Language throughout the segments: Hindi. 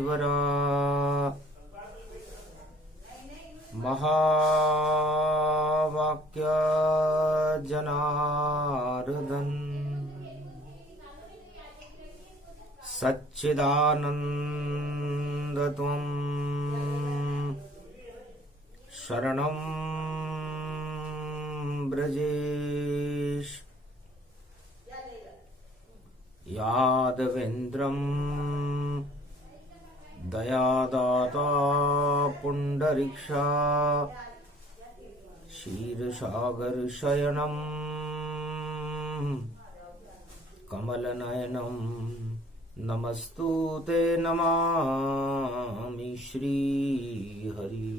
देवरा महावाक्य जनार्दन सच्चिदानंद त्वं शरणं ब्रजेश यादवेन्द्रं दयादाता पुंडरीक्षा क्षीरसागर शयनं कमलनयनं नमस्तुते नमामि श्री हरि।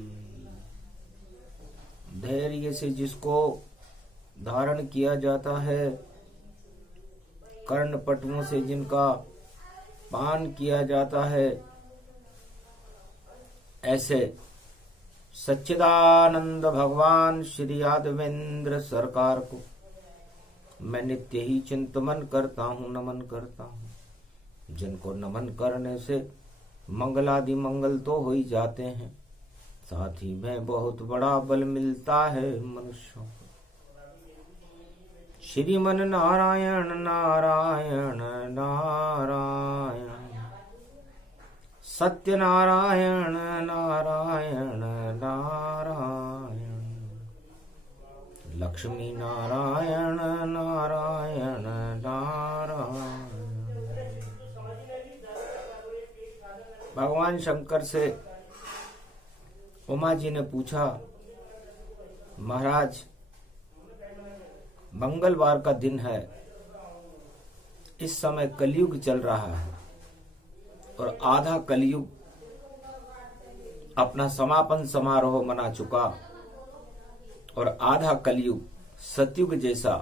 धैर्य से जिसको धारण किया जाता है, कर्ण पटुओं से जिनका पान किया जाता है, ऐसे सच्चिदानंद भगवान श्री यादवेंद्र सरकार को मैं नित्य ही चिंतन करता हूँ, नमन करता हूँ। जिनको नमन करने से मंगलादि मंगल तो हो ही जाते हैं, साथ ही में बहुत बड़ा बल मिलता है मनुष्यों को। श्रीमन नारायण नारायण नारायण, सत्य नारायण नारायण नारायण, लक्ष्मी नारायण नारायण नारायण। भगवान शंकर से उमा जी ने पूछा, महाराज मंगलवार का दिन है, इस समय कलयुग चल रहा है और आधा कलयुग अपना समापन समारोह मना चुका और आधा कलयुग सतयुग जैसा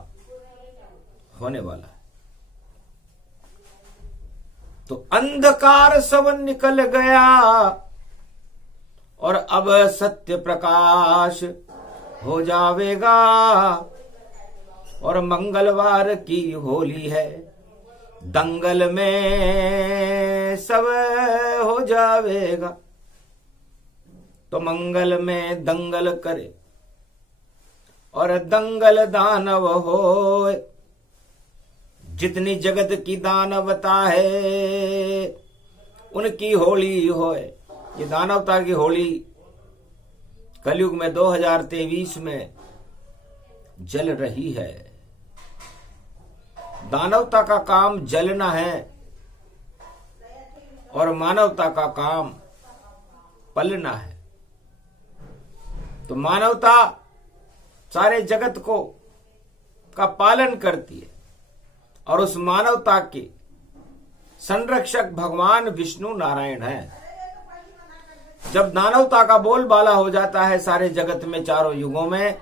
होने वाला है। तो अंधकार सब निकल गया और अब सत्य प्रकाश हो जावेगा और मंगलवार की होली है, दंगल में सब हो जावेगा। तो मंगल में दंगल करे और दंगल दानव होए, जितनी जगत की दानवता है उनकी होली होए। ये दानवता की होली कलयुग में 2023 में जल रही है। दानवता का काम जलना है और मानवता का काम पलना है। तो मानवता सारे जगत को का पालन करती है और उस मानवता के संरक्षक भगवान विष्णु नारायण है। जब दानवता का बोलबाला हो जाता है सारे जगत में, चारों युगों में,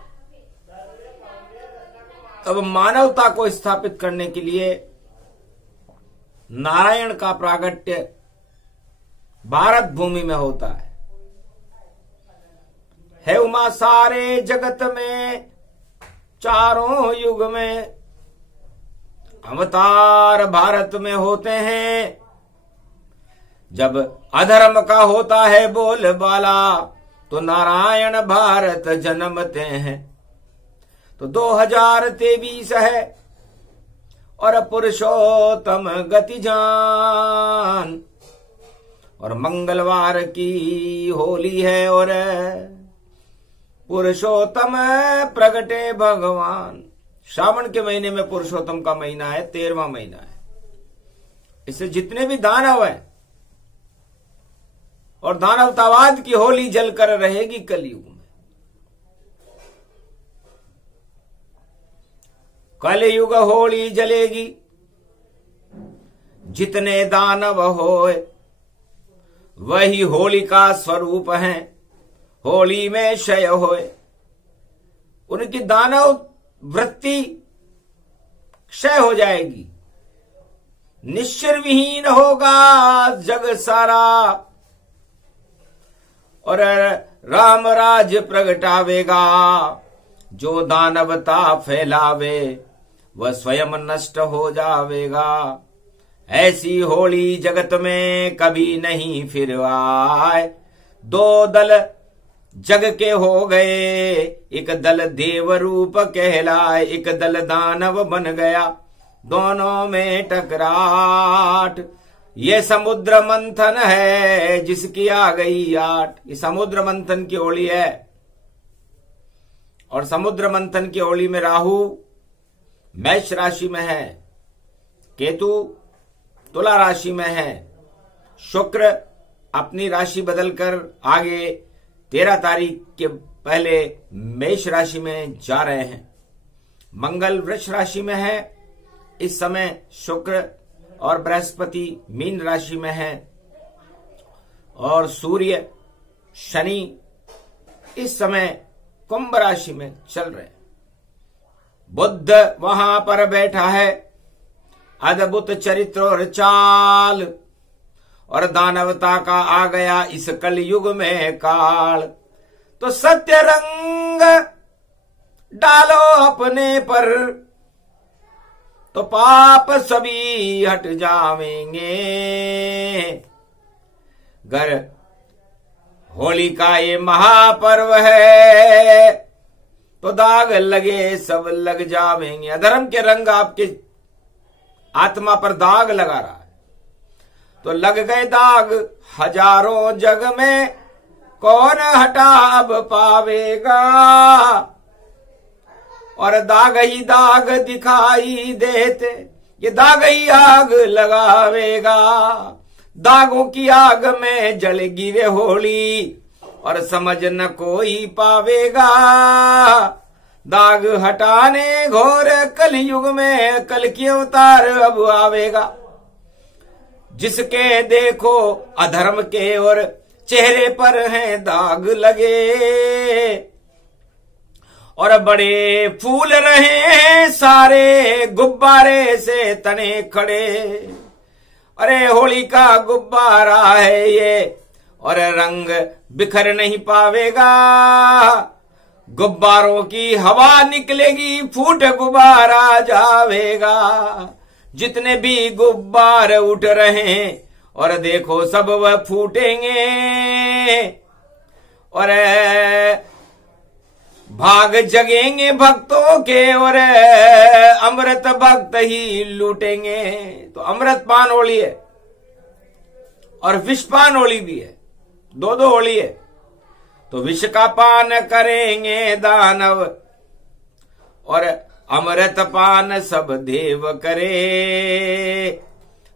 तब मानवता को स्थापित करने के लिए नारायण का प्रागट्य भारत भूमि में होता है उमा सारे जगत में, चारों युग में अवतार भारत में होते हैं। जब अधर्म का होता है बोलबाला तो नारायण भारत जन्मते हैं। तो 2023 है और पुरुषोत्तम गति जान और मंगलवार की होली है और पुरुषोत्तम प्रगटे भगवान। श्रावण के महीने में पुरुषोत्तम का महीना है, 13वां महीना है। इससे जितने भी दानव हैं और दानवतावाद की होली जलकर रहेगी कलयुग में। कलयुग होली जलेगी, जितने दानव होए वही होली का स्वरूप है। होली में क्षय होए, उनकी दानव वृत्ति क्षय हो जाएगी, निश्चर विहीन होगा जग सारा और राम राज प्रगटावेगा। जो दानवता फैलावे वह स्वयं नष्ट हो जावेगा। ऐसी होली जगत में कभी नहीं फिर आए। दो दल जग के हो गए, एक दल देव रूप कहलाए, एक दल दानव बन गया, दोनों में टकराट। ये समुद्र मंथन है जिसकी आ गई आठ। ये समुद्र मंथन की होली है, और समुद्र मंथन की होली में राहु मेष राशि में है, केतु तुला राशि में है, शुक्र अपनी राशि बदलकर आगे 13 तारीख के पहले मेष राशि में जा रहे हैं। मंगल वृष राशि में है इस समय, शुक्र और बृहस्पति मीन राशि में है, और सूर्य शनि इस समय कुंभ राशि में चल रहे हैं। बुध वहां पर बैठा है, अद्भुत चरित्र और चाल, और दानवता का आ गया इस कलयुग में काल। तो सत्य रंग डालो अपने पर, तो पाप सभी हट जावेंगे। गर होली का ये महापर्व है, तो दाग लगे सब लग जावेंगे। अधर्म के रंग आपके आत्मा पर दाग लगा रहा है, तो लग गए दाग हजारों जग में, कौन हटा अब पावेगा। और दाग ही दाग दिखाई देते, ये दाग ही आग लगावेगा। दागों की आग में जल गिरे होली, और समझ न कोई पावेगा। दाग हटाने घोर कलयुग में कल की अवतार अब आवेगा। जिसके देखो अधर्म के और चेहरे पर हैं दाग लगे, और बड़े फूल रहे हैं सारे गुब्बारे से तने खड़े। अरे होली का गुब्बारा है ये, और रंग बिखर नहीं पावेगा। गुब्बारों की हवा निकलेगी, फूट गुब्बारा जावेगा। जितने भी गुब्बार उठ रहे हैं, और देखो सब वह फूटेंगे, और भाग जगेंगे भक्तों के, और अमृत भक्त ही लूटेंगे। तो अमृत पान होली है और विषपान होली भी है, दो दो होली है। तो विष का पान करेंगे दानव, और अमृत पान सब देव करे।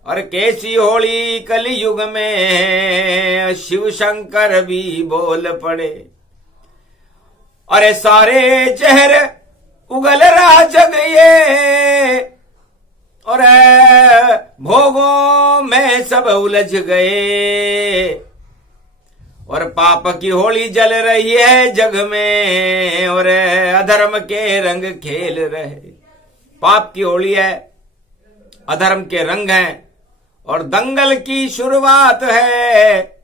और कैसी होली कलयुग में शिव शंकर भी बोल पड़े। अरे सारे जहर उगल रहा जग ये, और भोगों में सब उलझ गए। और पाप की होली जल रही है जग में, और अधर्म के रंग खेल रहे। पाप की होली है, अधर्म के रंग हैं, और दंगल की शुरुआत है,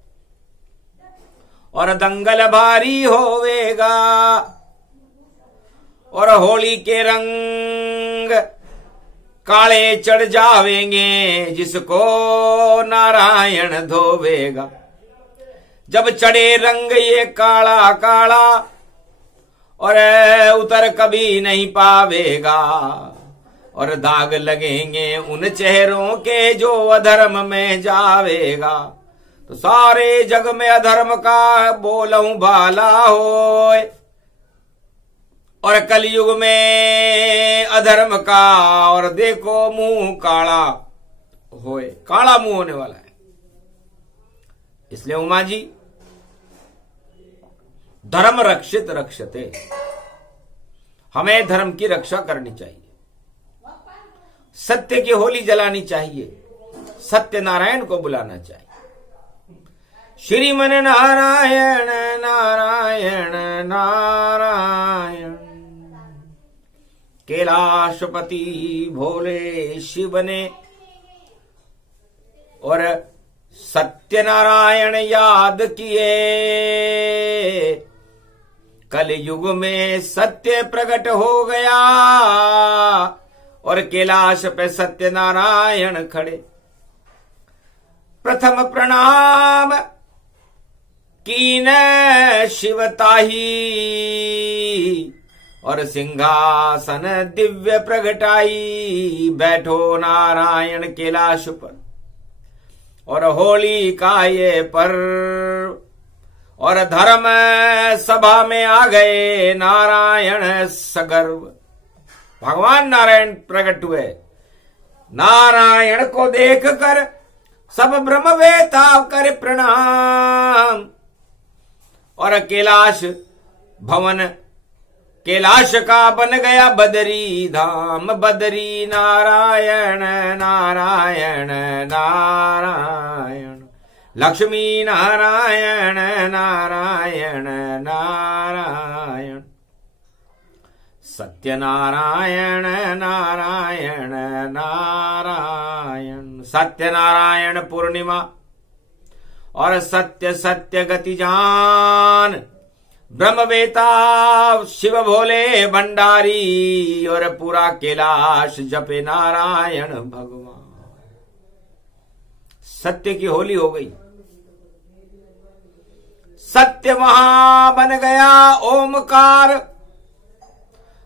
और दंगल भारी होवेगा। और होली के रंग काले चढ़ जावेंगे, जिसको नारायण धोवेगा। जब चढ़े रंग ये काला काला, और उतर कभी नहीं पावेगा। और दाग लगेंगे उन चेहरों के जो अधर्म में जावेगा। तो सारे जग में अधर्म का बोलूं भाला होए, और कलयुग में अधर्म का और देखो मुंह काला होए, काला मुंह होने वाला है। इसलिए उमा जी, धर्म रक्षित रक्षते, हमें धर्म की रक्षा करनी चाहिए, सत्य की होली जलानी चाहिए, सत्य नारायण को बुलाना चाहिए। श्रीमन नारायण नारायण नारायण, कैलाशपति भोले शिव ने और सत्यनारायण याद किए। कल युग में सत्य प्रकट हो गया और कैलाश पे सत्यनारायण खड़े। प्रथम प्रणाम कीन शिवताही, और सिंहासन दिव्य प्रगटाई। बैठो नारायण कैलाश पर, और होली का ये पर, और धर्म सभा में आ गए नारायण सगर्व। भगवान नारायण प्रकट हुए। नारायण को देखकर सब ब्रह्मवेता करे प्रणाम, और कैलाश भवन कैलाश का बन गया बदरी धाम। बदरी नारायण नारायण नारायण, लक्ष्मी नारायण नारायण नारायण, सत्यनारायण नारायण नारायण। सत्यनारायण पूर्णिमा और सत्य सत्य गति जान, ब्रह्मवेता शिव भोले भंडारी, और पूरा कैलाश जपे नारायण भगवान। सत्य की होली हो गई। सत्य वहां बन गया ओमकार,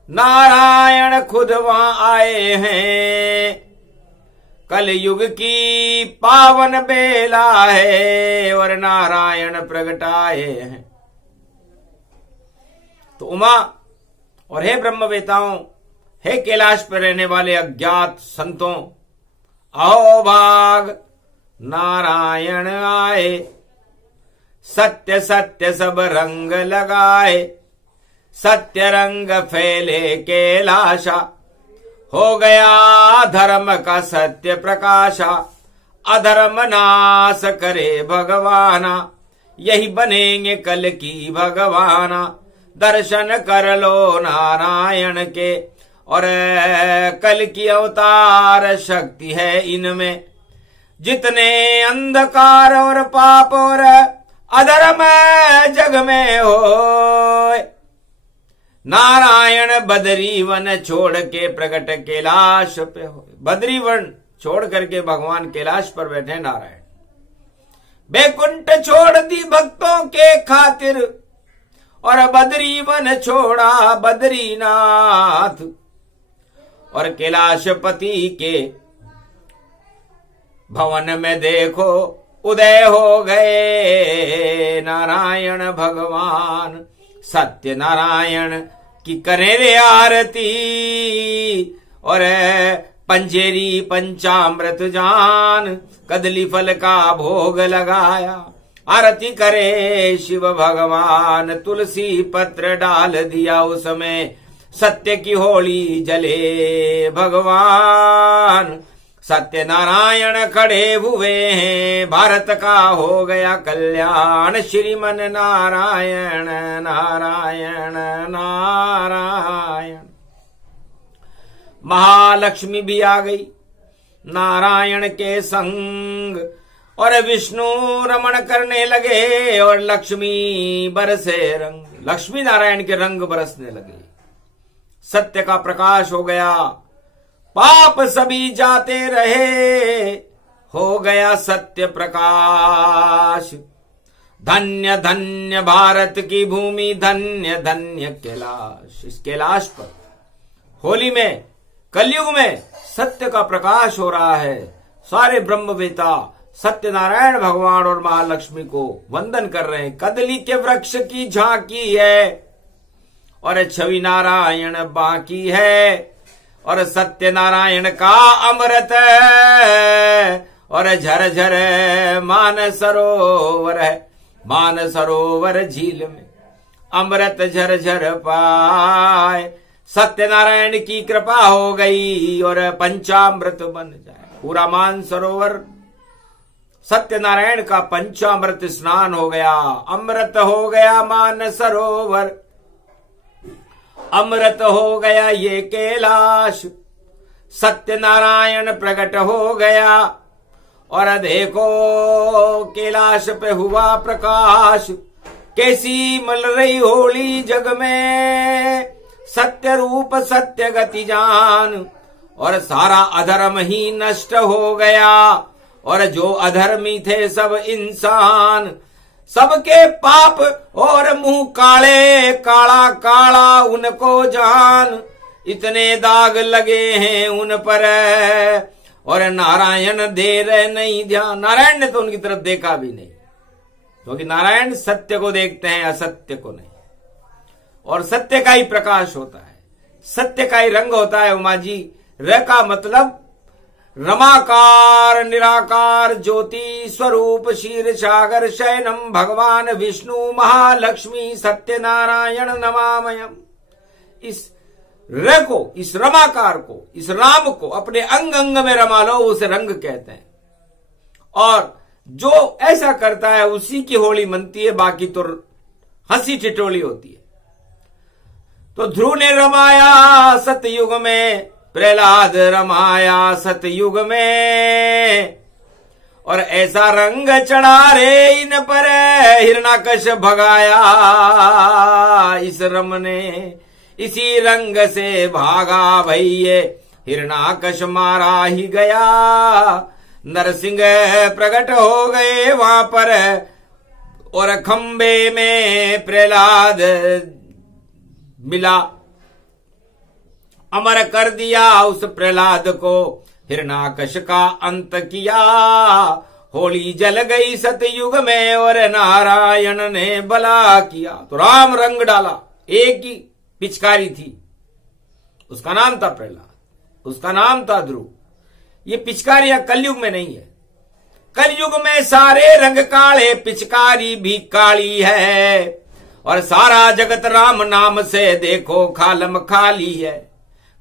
नारायण खुद वहां आए हैं। कल युग की पावन बेला है, और नारायण प्रगटाए हैं। तो उमा और हे ब्रह्मवेताओं, हे कैलाश पर रहने वाले अज्ञात संतों, आओ भाग नारायण आए। सत्य सत्य सब रंग लगाए, सत्य रंग फैले कैलाशा। हो गया धर्म का सत्य प्रकाशा, अधर्म नाश करे भगवाना। यही बनेंगे कल की भगवाना। दर्शन कर लो नारायण के, और कल की अवतार शक्ति है इनमें। जितने अंधकार और पाप और अधर्म जग में हो, नारायण बदरी वन छोड़ के प्रकट कैलाश पे हो। बदरी वन छोड़ करके भगवान कैलाश पर बैठे नारायण। बैकुंठ छोड़ दी भक्तों के खातिर, और बदरी वन छोड़ा बदरीनाथ। और कैलाशपति के भवन में देखो उदय हो गए नारायण भगवान। सत्य नारायण की करें रे आरती, और पंजेरी पंचामृत जान, कदली फल का भोग लगाया। आरती करे शिव भगवान, तुलसी पत्र डाल दिया उसमें, सत्य की होली जले भगवान। सत्य नारायण खड़े हुए हैं, भारत का हो गया कल्याण। श्रीमन नारायण नारायण नारायण। महालक्ष्मी भी आ गई नारायण के संग, और विष्णु रमण करने लगे, और लक्ष्मी बरसे रंग। लक्ष्मी नारायण के रंग बरसने लगे। सत्य का प्रकाश हो गया, पाप सभी जाते रहे, हो गया सत्य प्रकाश। धन्य धन्य भारत की भूमि, धन्य धन्य कैलाश। इस कैलाश पर होली में, कलयुग में सत्य का प्रकाश हो रहा है। सारे ब्रह्मवेता सत्यनारायण भगवान और महालक्ष्मी को वंदन कर रहे हैं। कदली के वृक्ष की झांकी है, और छवि नारायण बाकी है। और सत्यनारायण का अमृत है, और झरझर मान सरोवर है। मान सरोवर झील में अमृत झरझर पाए। सत्यनारायण की कृपा हो गई, और पंचामृत बन जाए पूरा मान सरोवर। सत्यनारायण का पंचामृत स्नान हो गया, अमृत हो गया मान सरोवर। अमृत हो गया ये कैलाश, सत्यनारायण प्रकट हो गया। और देखो कैलाश पे हुआ प्रकाश, कैसी मल रही होली जग में। सत्य रूप सत्य गति जान, और सारा अधर्म ही नष्ट हो गया। और जो अधर्मी थे सब इंसान, सबके पाप और मुंह काले, काला काला उनको जान, इतने दाग लगे हैं उन पर और नारायण दे रहे नहीं ध्यान। नारायण ने तो उनकी तरफ देखा भी नहीं, क्योंकि नारायण सत्य को देखते हैं, असत्य को नहीं। और सत्य का ही प्रकाश होता है, सत्य का ही रंग होता है। उमा जी, र का मतलब रमाकार निराकार ज्योति स्वरूप क्षीर सागर शयनम भगवान विष्णु महालक्ष्मी सत्यनारायण नमामयम। इस र को, इस रमाकार को, इस राम को अपने अंग अंग में रमा लो, उसे रंग कहते हैं। और जो ऐसा करता है उसी की होली मनती है, बाकी तो हंसी ठिठोली होती है। तो ध्रुव ने रमाया सतयुग में, प्रहलाद रमाया सतयुग में, और ऐसा रंग चढ़ा रे इन पर हिरणाकश भगाया इस रम ने, इसी रंग से भागा भैये हिरणाकश मारा ही गया। नरसिंह प्रकट हो गए वहां पर और खंबे में प्रहलाद मिला, अमर कर दिया उस प्रहलाद को, हिरणाकश का अंत किया। होली जल गई सतयुग में और नारायण ने भला किया। तो राम रंग डाला, एक ही पिचकारी थी, उसका नाम था प्रहलाद, उसका नाम था ध्रुव। ये पिचकारियां कलयुग में नहीं है, कलयुग में सारे रंग काले, पिचकारी भी काली है, और सारा जगत राम नाम से देखो खालम खाली है।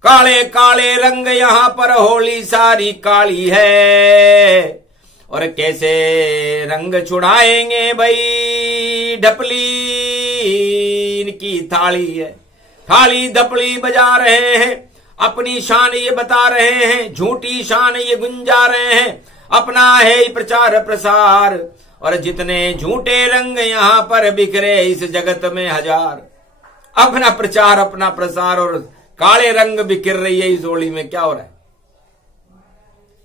काले काले रंग यहां पर होली सारी काली है, और कैसे रंग छुड़ाएंगे भाई, ढपली इनकी थाली है, थाली धपली बजा रहे हैं, अपनी शान ये बता रहे हैं, झूठी शान ये गुंजा रहे हैं, अपना है प्रचार प्रसार। और जितने झूठे रंग यहां पर बिखरे इस जगत में हजार, अपना प्रचार अपना प्रसार, और काले रंग बिखर रही है इस होली में। क्या हो रहा है?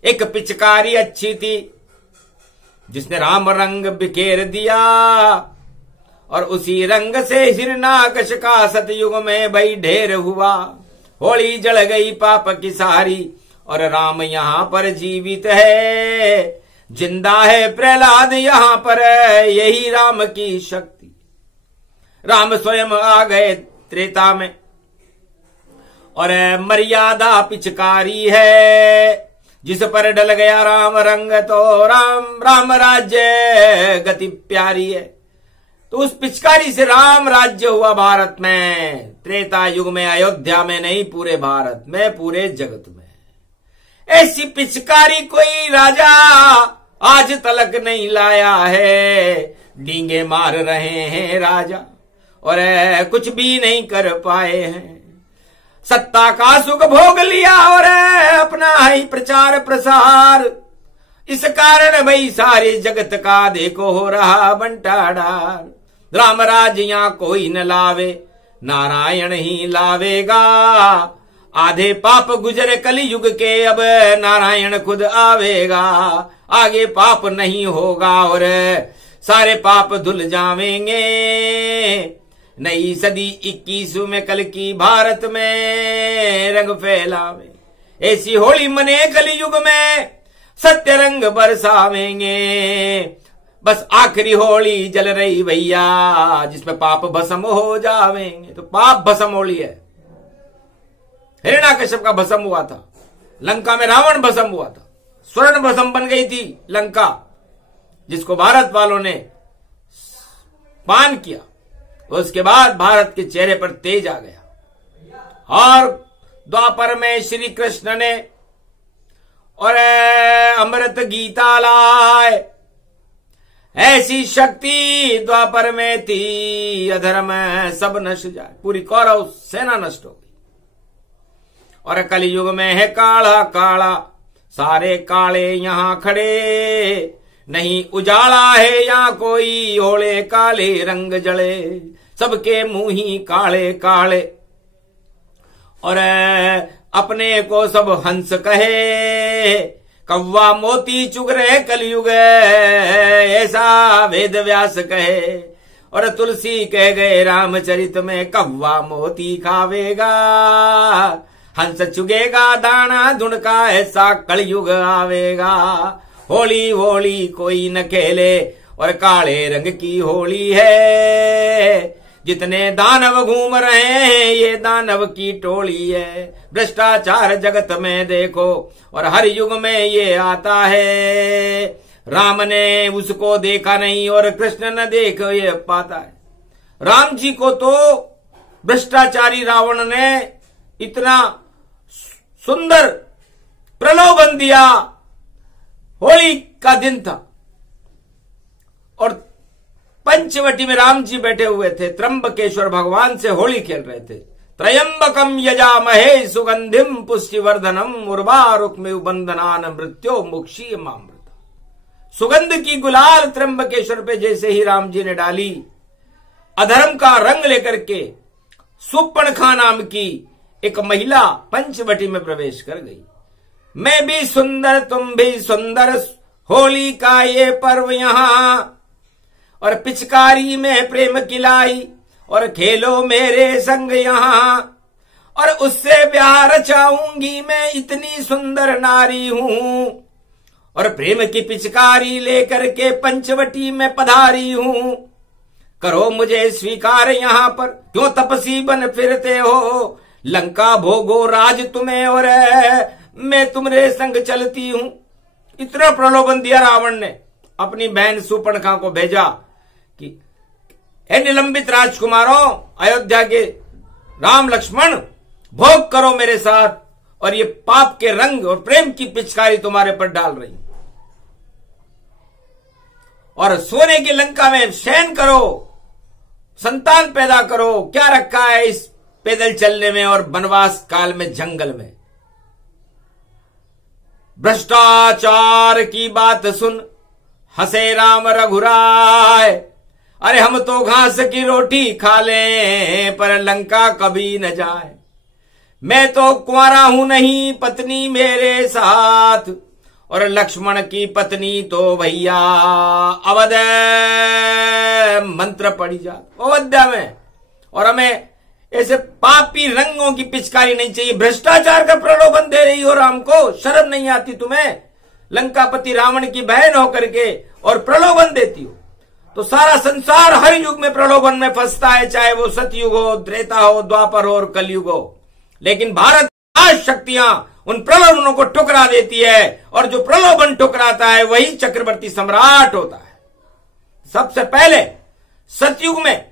एक पिचकारी अच्छी थी जिसने राम रंग बिखेर दिया, और उसी रंग से हिरणाकश का सतयुग में भाई ढेर हुआ। होली जल गई पाप की सारी, और राम यहां पर जीवित है, जिंदा है प्रहलाद यहां पर, यही राम की शक्ति। राम स्वयं आ गए त्रेता में, और मर्यादा पिचकारी है, जिस पर डल गया राम रंग तो राम राज्य गति प्यारी है। तो उस पिचकारी से राम राज्य हुआ भारत में, त्रेता युग में, अयोध्या में नहीं, पूरे भारत में, पूरे जगत में। ऐसी पिचकारी कोई राजा आज तलक नहीं लाया है। डींगे मार रहे हैं राजा और कुछ भी नहीं कर पाए हैं। सत्ता का सुख भोग लिया और अपना ही प्रचार प्रसार, इस कारण भाई सारे जगत का देखो हो रहा बंटाढार। राम राज यहां कोई न लावे, नारायण ही लावेगा। आधे पाप गुजरे कलयुग के, अब नारायण खुद आवेगा। आगे पाप नहीं होगा और सारे पाप धुल जावेंगे। नई सदी 21 में कल की भारत में रंग फैलावे। ऐसी होली मने कलयुग में, सत्य रंग बरसावेंगे। बस आखिरी होली जल रही भैया, जिसमें पाप भस्म हो जावेंगे। तो पाप भस्म होली है। हिरण्याकश्यप का भस्म हुआ था, लंका में रावण भस्म हुआ था, स्वर्ण भस्म बन गई थी लंका, जिसको भारत वालों ने पान किया। उसके बाद भारत के चेहरे पर तेज आ गया। और द्वापर में श्री कृष्ण ने और अमृत गीता लाए। ऐसी शक्ति द्वापर में थी, अधर्म सब नष्ट जाए। पूरी कौरव सेना नष्ट हो गई। और कलयुग में है काला काला, सारे काले यहां खड़े। नहीं उजाला है या कोई, होले काले रंग जले। सबके मुंह ही काले काले, और अपने को सब हंस कहे। कौवा मोती चुग रहे कलयुग ऐसा वेद व्यास कहे। और तुलसी कह गए रामचरित में कौवा मोती खावेगा, हंस चुगेगा दाना धुनका ऐसा कलयुग आवेगा। होली होली कोई न खेले और काले रंग की होली है, जितने दानव घूम रहे हैं ये दानव की टोली है। भ्रष्टाचार जगत में देखो और हर युग में ये आता है, राम ने उसको देखा नहीं और कृष्ण न देख ये पाता है। राम जी को तो भ्रष्टाचारी रावण ने इतना सुंदर प्रलोभन दिया, होली का दिन था और पंचवटी में राम जी बैठे हुए थे, त्र्यंबकेश्वर भगवान से होली खेल रहे थे। त्रयंबकम यजामहे सुगंधिम पुष्टिवर्धनम उर्वारुकमेव बंधनान मृत्यो मुक्षीयमामृता। सुगंध की गुलाल त्र्यंबकेश्वर पे जैसे ही राम जी ने डाली, अधर्म का रंग लेकर के सुपर्णखा नाम की एक महिला पंचवटी में प्रवेश कर गई। मैं भी सुंदर तुम भी सुंदर, होली का ये पर्व यहां, और पिचकारी में प्रेम किलाई और खेलो मेरे संग यहां, और उससे ब्याह रचाऊंगी मैं इतनी सुंदर नारी हूं, और प्रेम की पिचकारी लेकर के पंचवटी में पधारी हूं। करो मुझे स्वीकार यहां पर, क्यों तपसी बन फिरते हो, लंका भोगो राज तुम्हें और मैं तुम्हारे संग चलती हूं। इतना प्रलोभन दिया रावण ने। अपनी बहन सुपर्णखा को भेजा कि हे निलंबित राजकुमारों, अयोध्या के राम लक्ष्मण, भोग करो मेरे साथ, और ये पाप के रंग और प्रेम की पिचकारी तुम्हारे पर डाल रही, और सोने की लंका में शयन करो, संतान पैदा करो। क्या रखा है इस पैदल चलने में और वनवास काल में जंगल में। भ्रष्टाचार की बात सुन हंसे राम रघुराय, अरे हम तो घास की रोटी खा लें पर लंका कभी न जाए। मैं तो कुंवारा हूं नहीं पत्नी मेरे साथ, और लक्ष्मण की पत्नी तो भैया अवध मंत्र पड़ी जा अयोध्या में, और हमें ऐसे पापी रंगों की पिचकारी नहीं चाहिए। भ्रष्टाचार का प्रलोभन दे रही हो राम को, शर्म नहीं आती तुम्हें? लंकापति रावण की बहन होकर के और प्रलोभन देती हो। तो सारा संसार हर युग में प्रलोभन में फंसता है, चाहे वो सतयुग हो, त्रेता हो, द्वापर हो और कलयुग हो। लेकिन भारत आज शक्तियां उन प्रलोभनों को ठुकरा देती है, और जो प्रलोभन ठुकराता है वही चक्रवर्ती सम्राट होता है। सबसे पहले सतयुग में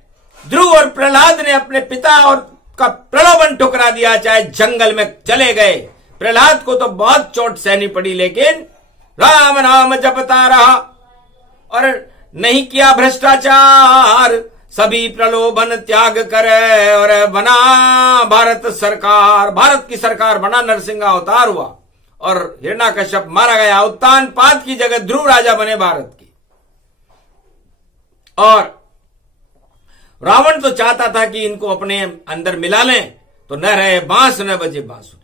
ध्रुव और प्रहलाद ने अपने पिता और का प्रलोभन ठुकरा दिया, चाहे जंगल में चले गए। प्रहलाद को तो बहुत चोट सहनी पड़ी, लेकिन राम नाम जपता रहा और नहीं किया भ्रष्टाचार। सभी प्रलोभन त्याग करे और बना भारत सरकार। भारत की सरकार बना, नरसिंह अवतार हुआ और हिरण्यकश्यप मारा गया। उत्तानपाद की जगह ध्रुव राजा बने भारत की। और रावण तो चाहता था कि इनको अपने अंदर मिला लें, तो न रहे बांस न बजे बांसुरी।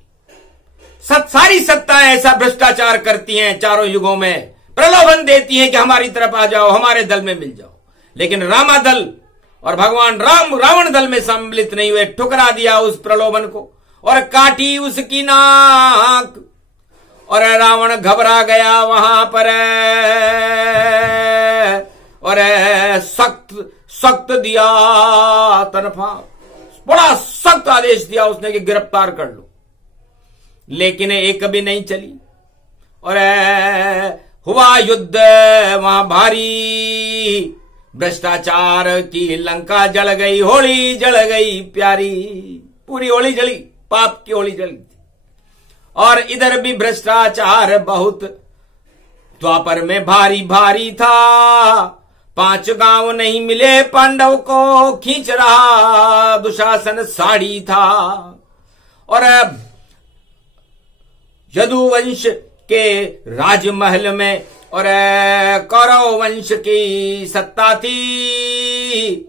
सारी सत्ताएं ऐसा भ्रष्टाचार करती हैं, चारों युगों में प्रलोभन देती हैं कि हमारी तरफ आ जाओ, हमारे दल में मिल जाओ। लेकिन रामा दल और भगवान राम रावण दल में सम्मिलित नहीं हुए, ठुकरा दिया उस प्रलोभन को और काटी उसकी नाक, और रावण घबरा गया वहां पर और सख्त दिया तनफा, बड़ा सख्त आदेश दिया उसने कि गिरफ्तार कर लो। लेकिन एक भी नहीं चली और हुआ युद्ध वहां भारी। भ्रष्टाचार की लंका जल गई, होली जल गई प्यारी। पूरी होली जली, पाप की होली जली। और इधर भी भ्रष्टाचार बहुत द्वापर में भारी भारी था। 5 गांव नहीं मिले पांडव को, खींच रहा दुशासन साड़ी था। और यदुवंश के राजमहल में और कौरव वंश की सत्ता थी,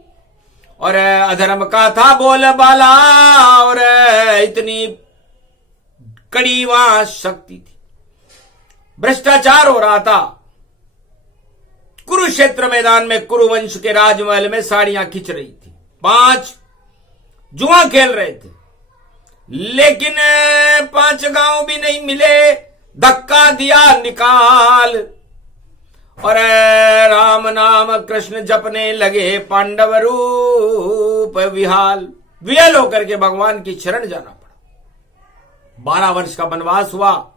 और अधर्म का था बोलबाला, और इतनी कड़ी वहां शक्ति थी। भ्रष्टाचार हो रहा था। कुरुक्षेत्र मैदान में कुरुवंश के राजमहल में साड़ियां खिंच रही थी, 5 जुआ खेल रहे थे, लेकिन 5 गांव भी नहीं मिले। धक्का दिया निकाल, और राम नाम कृष्ण जपने लगे, पांडव रूप विहाल। विहल होकर के भगवान की शरण जाना पड़ा। 12 वर्ष का वनवास हुआ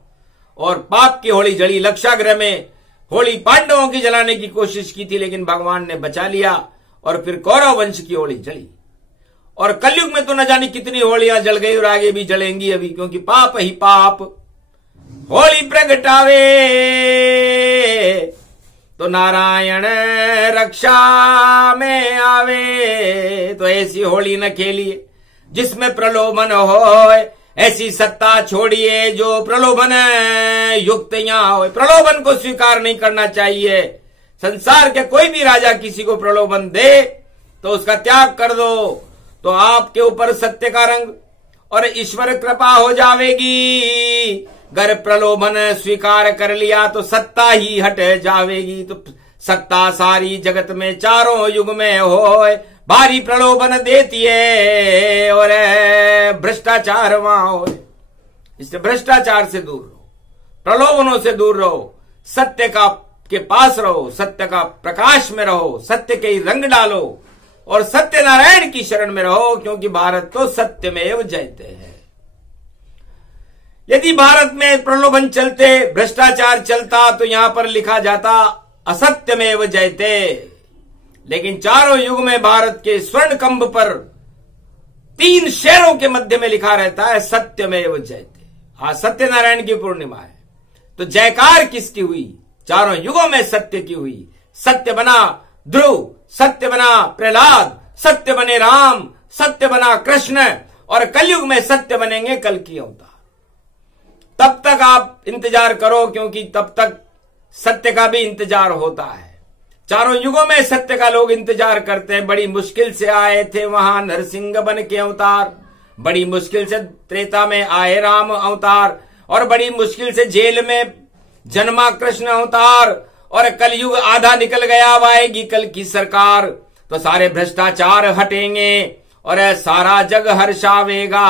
और पाप की होली जली। लक्षागृह में होली पांडवों की जलाने की कोशिश की थी, लेकिन भगवान ने बचा लिया और फिर कौरव वंश की होली जली। और कलयुग में तो न जाने कितनी होलियां जल गई और आगे भी जलेंगी अभी, क्योंकि पाप ही पाप होली प्रगटावे तो नारायण रक्षा में आवे। तो ऐसी होली न खेलिए जिसमें प्रलोभन हो, ऐसी सत्ता छोड़िए जो प्रलोभन युक्त यहां हो। प्रलोभन को स्वीकार नहीं करना चाहिए। संसार के कोई भी राजा किसी को प्रलोभन दे तो उसका त्याग कर दो, तो आपके ऊपर सत्य का रंग और ईश्वर कृपा हो जावेगी। अगर प्रलोभन स्वीकार कर लिया तो सत्ता ही हट जावेगी। तो सत्ता सारी जगत में चारों युग में हो, भारी प्रलोभन देती है और भ्रष्टाचार वहां हो। इससे भ्रष्टाचार से दूर रहो, प्रलोभनों से दूर रहो, सत्य का के पास रहो, सत्य का प्रकाश में रहो, सत्य के रंग डालो और सत्यनारायण की शरण में रहो, क्योंकि भारत तो सत्यमेव जयते है। यदि भारत में प्रलोभन चलते, भ्रष्टाचार चलता, तो यहां पर लिखा जाता असत्यमेव जयते। लेकिन चारों युग में भारत के स्वर्ण कंब पर 3 शेरों के मध्य में लिखा रहता है सत्यमेव जयते। आज सत्यनारायण की पूर्णिमा है, तो जयकार किसकी हुई? चारों युगों में सत्य की हुई। सत्य बना ध्रुव, सत्य बना प्रहलाद, सत्य बने राम, सत्य बना कृष्ण, और कलयुग में सत्य बनेंगे कल की अवतार। तब तक आप इंतजार करो, क्योंकि तब तक सत्य का भी इंतजार होता है। चारों युगों में सत्य का लोग इंतजार करते हैं। बड़ी मुश्किल से आए थे वहां नरसिंह बन के अवतार, बड़ी मुश्किल से त्रेता में आए राम अवतार, और बड़ी मुश्किल से जेल में जन्मा कृष्ण अवतार, और कलयुग आधा निकल गया, अब आएगी कल की सरकार। तो सारे भ्रष्टाचार हटेंगे और सारा जग हर्षावेगा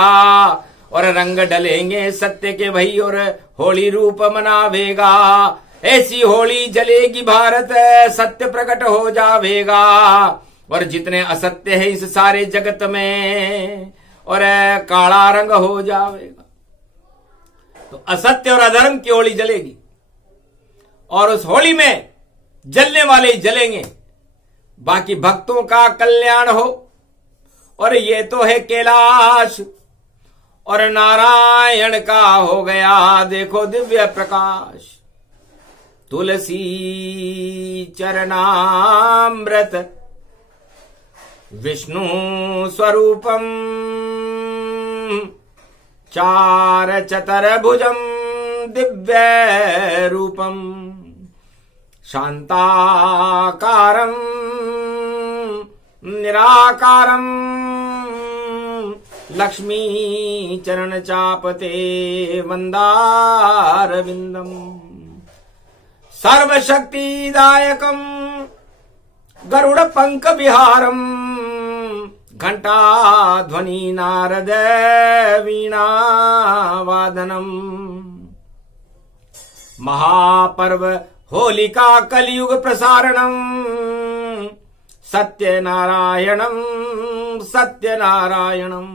और रंग डलेंगे सत्य के भई और होली रूप मनावेगा। ऐसी होली जलेगी भारत, सत्य प्रकट हो जावेगा, और जितने असत्य है इस सारे जगत में और काला रंग हो जावेगा। तो असत्य और अधर्म की होली जलेगी, और उस होली में जलने वाले ही जलेंगे, बाकी भक्तों का कल्याण हो। और ये तो है कैलाश, और नारायण का हो गया देखो दिव्य प्रकाश। तुलसी चरणामृत विष्णु स्वरूपम, चार चतुर्भुजम दिव्य रूपम, शांताकारं निराकारं, लक्ष्मी चरण चापते मंदारविंदम, सर्वशक्तिदायकं गरुड़ पंख विहारं, घंटा ध्वनि नारद वीणा वादनम। महापर्व होलिका कलयुग प्रसारणम, सत्यनारायणम सत्यनारायणम।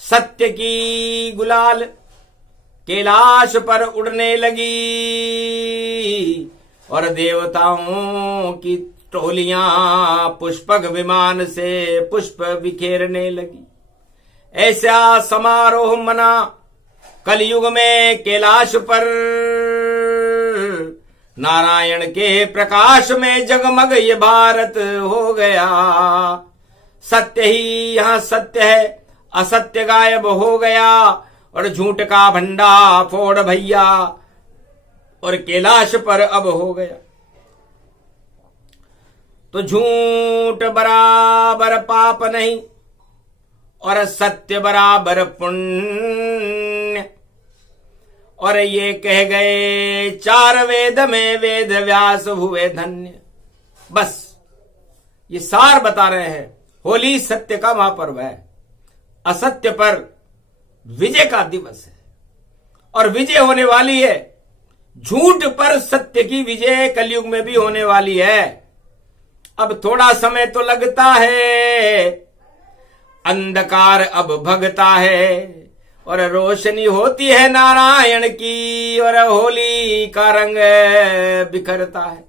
सत्य की गुलाल कैलाश पर उड़ने लगी, और देवताओं की टोलियां पुष्पक विमान से पुष्प बिखेरने लगी। ऐसा समारोह मना कलयुग में कैलाश पर, नारायण के प्रकाश में जगमग ये भारत हो गया। सत्य ही यहां सत्य है, असत्य गायब हो गया, और झूठ का भंडा फोड़ भैया, और कैलाश पर अब हो गया। तो झूठ बराबर पाप नहीं, और सत्य बराबर पुण्य, और ये कह गए 4 वेद में वेद व्यास हुए धन्य। बस ये सार बता रहे हैं। होली सत्य का महापर्व है, असत्य पर विजय का दिवस है और विजय होने वाली है। झूठ पर सत्य की विजय कलयुग में भी होने वाली है। अब थोड़ा समय तो लगता है, अंधकार अब भगता है और रोशनी होती है नारायण की और होली का रंग बिखरता है।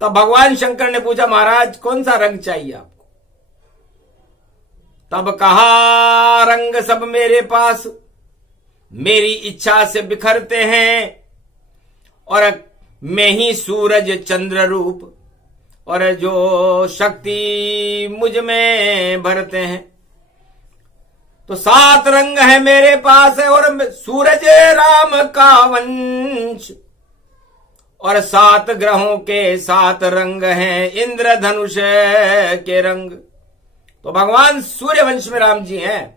तब भगवान शंकर ने पूछा, महाराज कौन सा रंग चाहिए आपको? तब कहा, रंग सब मेरे पास मेरी इच्छा से बिखरते हैं और मैं ही सूरज चंद्र रूप और जो शक्ति मुझ में भरते हैं। तो 7 रंग है मेरे पास है और सूरज राम का वंश और 7 ग्रहों के 7 रंग हैं इंद्रधनुष के रंग। तो भगवान सूर्य वंश में राम जी हैं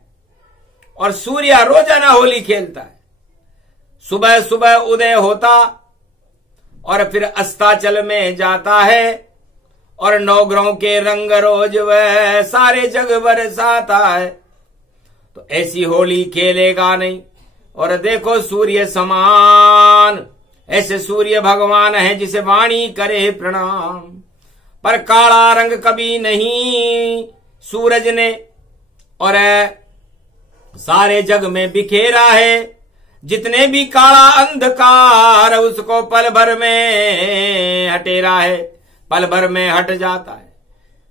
और सूर्य रोजाना होली खेलता है। सुबह सुबह उदय होता और फिर अस्ताचल में जाता है और 9 ग्रहों के रंग रोज वह सारे जग बरसाता है। तो ऐसी होली खेलेगा नहीं। और देखो सूर्य समान, ऐसे सूर्य भगवान है जिसे वाणी करे प्रणाम। पर काला रंग कभी नहीं सूरज ने और सारे जग में बिखेरा है। जितने भी काला अंधकार उसको पल भर में हटेरा है, पल भर में हट जाता है।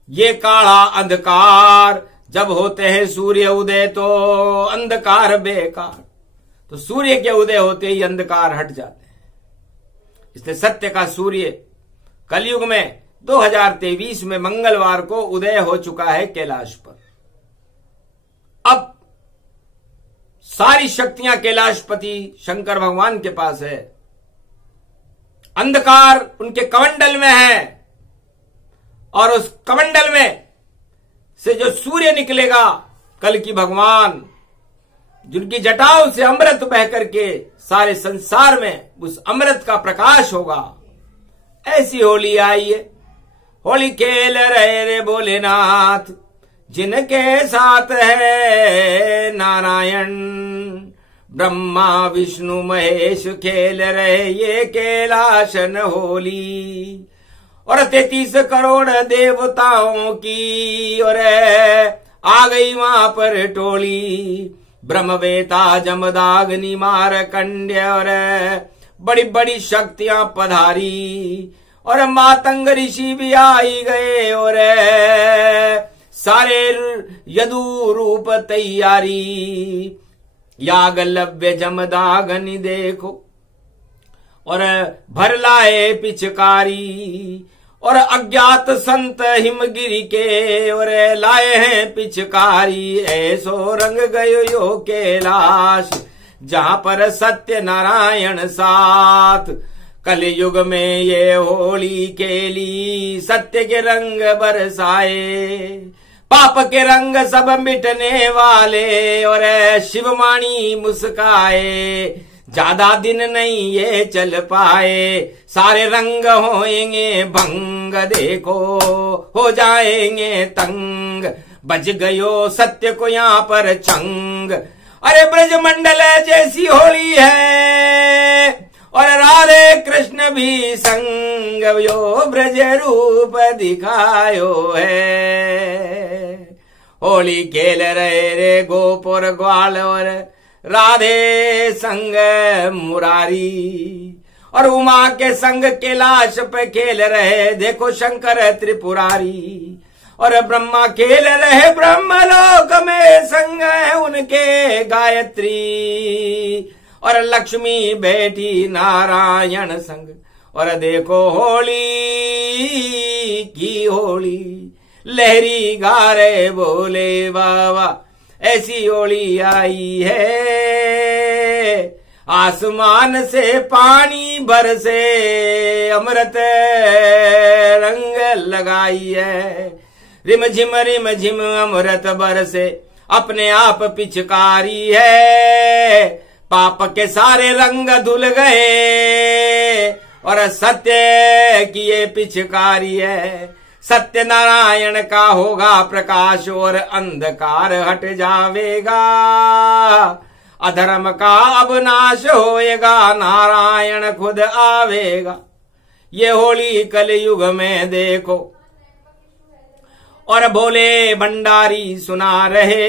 ये काला अंधकार जब होते हैं सूर्य उदय तो अंधकार बेकार। तो सूर्य के उदय होते ही अंधकार हट जाते हैं। इसलिए सत्य का सूर्य कलयुग में 2023 में मंगलवार को उदय हो चुका है कैलाश पर। अब सारी शक्तियां कैलाशपति शंकर भगवान के पास है। अंधकार उनके कमंडल में है और उस कमंडल में से जो सूर्य निकलेगा कल की भगवान, जिनकी जटाओं से अमृत बह करके सारे संसार में उस अमृत का प्रकाश होगा। ऐसी होली आई है। होली खेल रहे रे भोलेनाथ जिनके साथ है नारायण। ब्रह्मा विष्णु महेश खेल रहे ये कैलाशन होली और 33 करोड़ देवताओं की और आ गई वहां पर टोली। ब्रह्मवेता जमदाग्नि मारकंड्य और बड़ी बड़ी शक्तियां पधारी और मातंग ऋषि भी आई गए और सारे यदु रूप तैयारी। यागलव्य जमदाग्नि देखो और भर लाए पिचकारी और अज्ञात संत हिमगिरी के और लाए हैं पिचकारी। ऐसो रंग गयो यो कैलाश जहां पर सत्य नारायण साथ। कलयुग में ये होली खेली सत्य के रंग बरसाए। पाप के रंग सब मिटने वाले और शिववाणी मुस्काए। ज्यादा दिन नहीं ये चल पाए सारे रंग होएंगे भंग। देखो हो जाएंगे तंग बज गयो सत्य को यहाँ पर चंग। अरे ब्रज मंडल जैसी होली है और राधे कृष्ण भी संग यो ब्रज रूप दिखायो है। होली खेल रहे रे गोपुर ग्वाल और राधे संग मुरारी और उमा के संग कैलाश पे खेल रहे देखो शंकर त्रिपुरारी। और ब्रह्मा खेल रहे ब्रह्मलोक में संग है उनके गायत्री और लक्ष्मी बैठी नारायण संग। और देखो होली की होली लहरी गा रहे बोले बाबा। ऐसी होली आई है आसमान से पानी बरसे अमृत रंग लगाई है। रिम झिम अमृत बरसे अपने आप पिचकारी है, पाप के सारे रंग धुल गए और सत्य की ये पिचकारी है। सत्य नारायण का होगा प्रकाश और अंधकार हट जावेगा, अधर्म का अब नाश होएगा, नारायण खुद आवेगा। ये होली कलयुग में देखो और भोले भंडारी सुना रहे,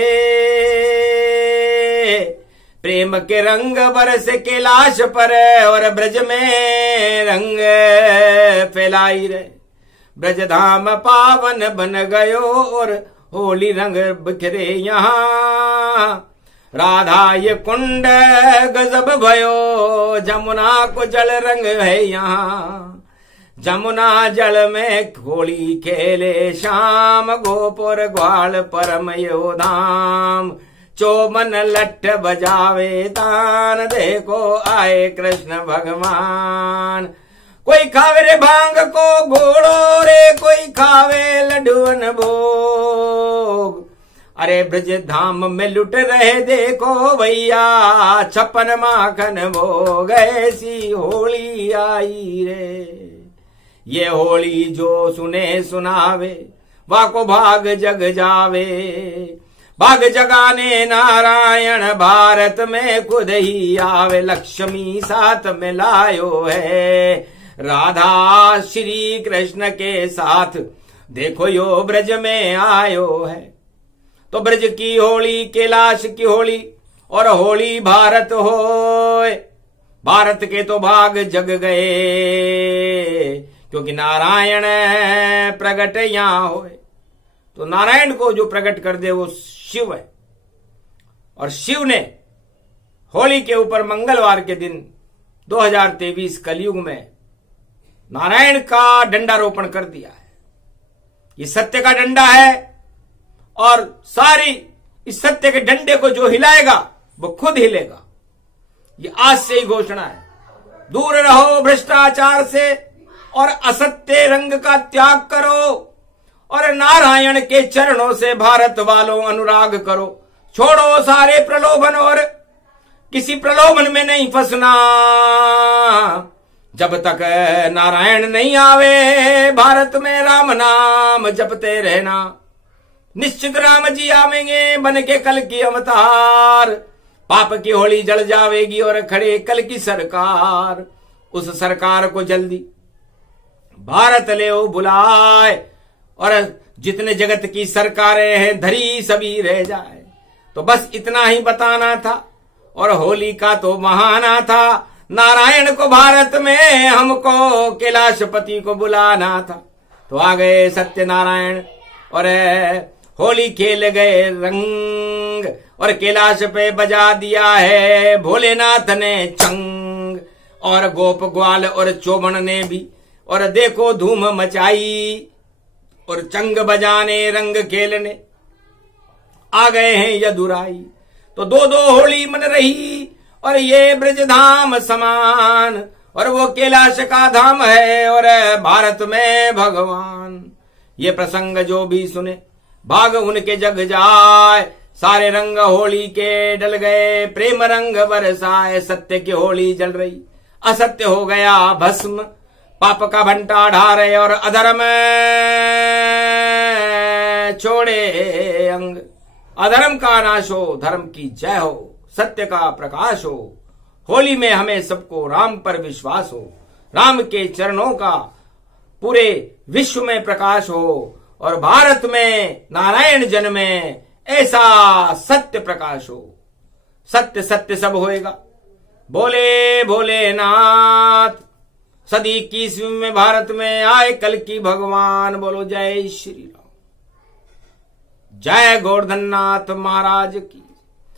प्रेम के रंग बरस कैलाश पर और ब्रज में रंग फैलाई रहे। ब्रज धाम पावन बन गयो और होली रंग बिखरे यहाँ, राधा ये कुंड गजब भयो, जमुना को जल रंग है यहाँ। जमुना जल में होली खेले श्याम, गोपुर ग्वाल परम यो धाम। चौबन लठ बजावे तान, देखो आए कृष्ण भगवान। कोई खावे रे भांग को घोड़ो रे, कोई खावे लड्डुअन भोग। अरे ब्रज धाम में लुट रहे देखो भैया, 56 माखन भोग। ऐसी होली आई रे, ये होली जो सुने सुनावे, वाको भाग जग जावे। भाग जगाने नारायण भारत में खुद ही आवे, लक्ष्मी साथ में लायो है, राधा श्री कृष्ण के साथ देखो यो ब्रज में आयो है। तो ब्रज की होली कैलाश की होली और होली भारत होए, भारत के तो भाग जग गए, क्योंकि नारायण प्रगट यहां होए। तो नारायण को जो प्रकट कर दे वो शिव है, और शिव ने होली के ऊपर मंगलवार के दिन 2023 कलयुग में नारायण का डंडारोपण कर दिया है। ये सत्य का डंडा है, और सारी इस सत्य के डंडे को जो हिलाएगा वो खुद हिलेगा। ये आज से ही घोषणा है। दूर रहो भ्रष्टाचार से और असत्य रंग का त्याग करो, और नारायण के चरणों से भारत वालों अनुराग करो। छोड़ो सारे प्रलोभन और किसी प्रलोभन में नहीं फंसना। जब तक नारायण नहीं आवे भारत में, राम नाम जपते रहना। निश्चित राम जी आवेंगे बन के कल की अवतार। पाप की होली जल जावेगी और खड़े कल की सरकार। उस सरकार को जल्दी भारत ले बुलाए, और जितने जगत की सरकारें हैं धरी सभी रह जाए। तो बस इतना ही बताना था, और होली का तो बहाना था। नारायण को भारत में, हमको कैलाशपति को बुलाना था। तो आ गए सत्यनारायण और होली खेल गए रंग, और कैलाश पे बजा दिया है भोलेनाथ ने चंग। और गोप ग्वाल और चौबन ने भी और देखो धूम मचाई, और चंग बजाने रंग खेलने आ गए हैं यदुराई। तो दो दो होली मन रही, और ये ब्रज धाम समान, और वो कैलाश का धाम है और भारत में भगवान। ये प्रसंग जो भी सुने भाग उनके जग जाए। सारे रंग होली के डल गए, प्रेम रंग बरसाए। सत्य की होली जल रही, असत्य हो गया भस्म। पाप का भंटा ढारे और अधर्म छोड़े अंग। अधर्म का नाश हो, धर्म की जय हो, सत्य का प्रकाश हो। होली में हमें सबको राम पर विश्वास हो, राम के चरणों का पूरे विश्व में प्रकाश हो, और भारत में नारायण जन में ऐसा सत्य प्रकाश हो। सत्य सत्य सब होएगा। बोले भोलेनाथ। सदी 21वीं में भारत में आए कल की भगवान। बोलो जय श्री राम। जय गोवर्धननाथ महाराज की।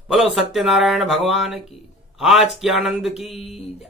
बोलो सत्यनारायण भगवान की। आज की आनंद की जय।